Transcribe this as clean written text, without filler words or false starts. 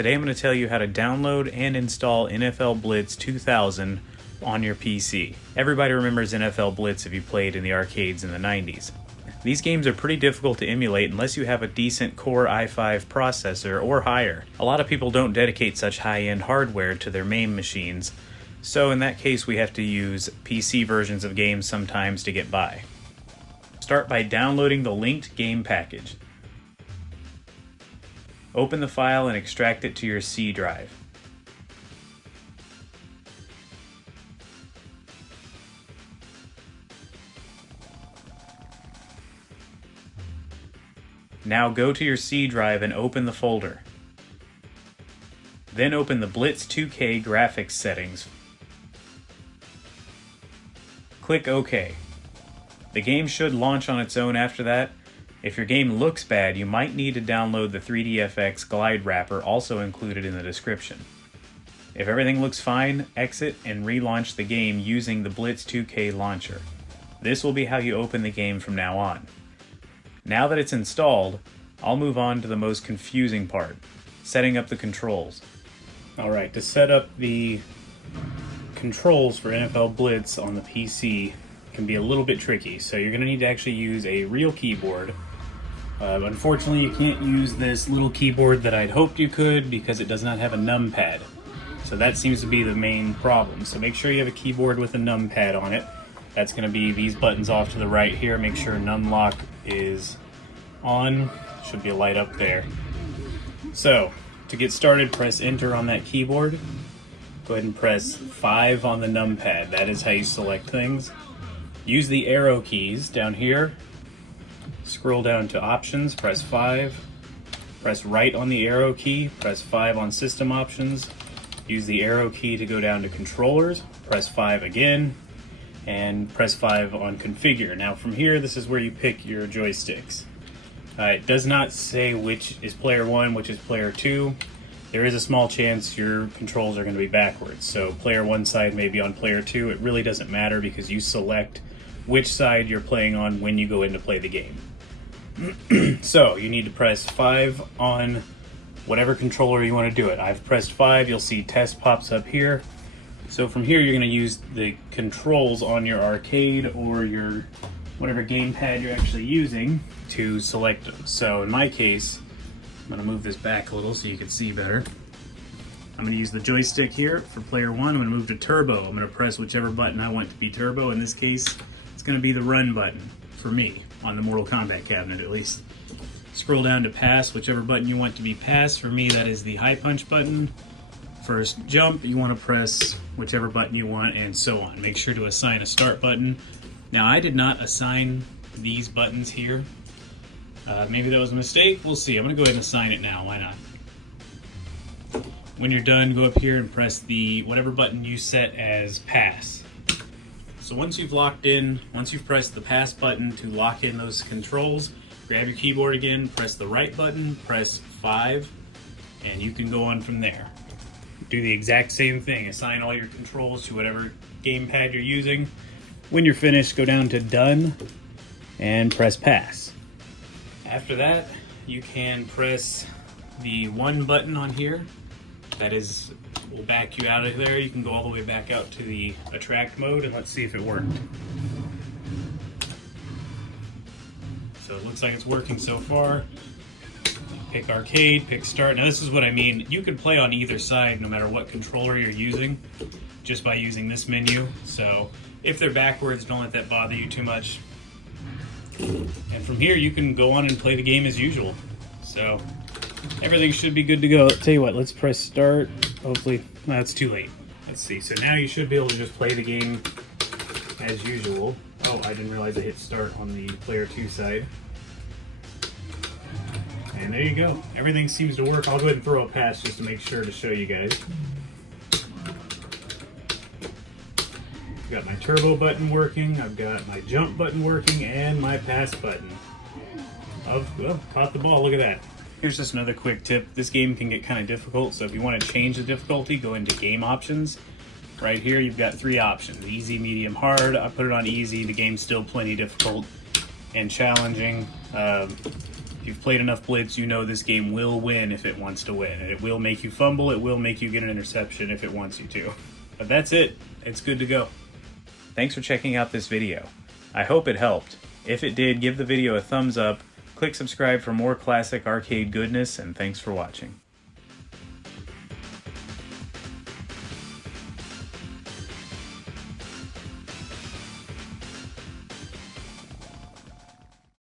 Today I'm going to tell you how to download and install NFL Blitz 2000 on your PC. Everybody remembers NFL Blitz if you played in the arcades in the 90s. These games are pretty difficult to emulate unless you have a decent Core i5 processor or higher. A lot of people don't dedicate such high-end hardware to their main machines, so in that case we have to use PC versions of games sometimes to get by. Start by downloading the linked game package. Open the file and extract it to your C drive. Now go to your C drive and open the folder. Then open the Blitz 2K graphics settings. Click OK. The game should launch on its own after that. If your game looks bad, you might need to download the 3DFX glide wrapper also included in the description. If everything looks fine, exit and relaunch the game using the Blitz 2K launcher. This will be how you open the game from now on. Now that it's installed, I'll move on to the most confusing part, setting up the controls. Alright, to set up the controls for NFL Blitz on the PC can be a little bit tricky, so you're going to need to actually use a real keyboard. Unfortunately, you can't use this little keyboard that I'd hoped you could because it does not have a numpad. So that seems to be the main problem. So make sure you have a keyboard with a numpad on it. That's going to be these buttons off to the right here. Make sure numlock is on. Should be a light up there. So to get started, press enter on that keyboard. Go ahead and press 5 on the numpad. That is how you select things. Use the arrow keys down here. Scroll down to options, press 5. Press right on the arrow key, press 5 on system options. Use the arrow key to go down to controllers, press 5 again, and press 5 on configure. Now from here, this is where you pick your joysticks. It does not say which is player 1, which is player 2. There is a small chance your controls are going to be backwards. So player 1 side may be on player 2. It really doesn't matter because you select which side you're playing on when you go in to play the game. So you need to press 5 on whatever controller you want to do it. I've pressed 5. You'll see test pops up here. So from here you're going to use the controls on your arcade or your whatever gamepad you're actually using to select them. So in my case, I'm going to move this back a little so you can see better. I'm going to use the joystick here for player 1. I'm going to move to turbo. I'm going to press whichever button I want to be turbo. In this case, it's going to be the run button for me on the Mortal Kombat cabinet at least. Scroll down to pass, whichever button you want to be pass. For me, that is the high punch button. First jump, you want to press whichever button you want, and so on. Make sure to assign a start button. Now, I did not assign these buttons here. Maybe that was a mistake. We'll see. I'm going to go ahead and assign it now. Why not? When you're done, go up here and press the whatever button you set as pass. So once you've locked in, once you've pressed the pass button to lock in those controls, grab your keyboard again, press the right button, press 5, and you can go on from there. Do the exact same thing. Assign all your controls to whatever gamepad you're using. When you're finished, go down to done and press pass. After that, you can press the 1 button on here. That will back you out of there. You can go all the way back out to the attract mode, and let's see if it worked. So it looks like it's working so far. Pick arcade, pick start. Now this is what I mean. You can play on either side no matter what controller you're using just by using this menu. So if they're backwards, don't let that bother you too much. And from here you can go on and play the game as usual. So everything should be good to go. I'll tell you what, let's press start. Hopefully, no, it's too late. Let's see. So now you should be able to just play the game as usual. Oh, I didn't realize I hit start on the player 2 side. And there you go. Everything seems to work. I'll go ahead and throw a pass just to make sure to show you guys. Got my turbo button working, I've got my jump button working, and my pass button. Well, caught the ball, look at that. Here's just another quick tip. This game can get kind of difficult, so if you want to change the difficulty, go into game options. Right here, you've got 3 options: easy, medium, hard. I put it on easy. The game's still plenty difficult and challenging. If you've played enough Blitz, you know this game will win if it wants to win. And it will make you fumble, it will make you get an interception if it wants you to. But that's it. It's good to go. Thanks for checking out this video. I hope it helped. If it did, give the video a thumbs up, click subscribe for more classic arcade goodness, and thanks for watching.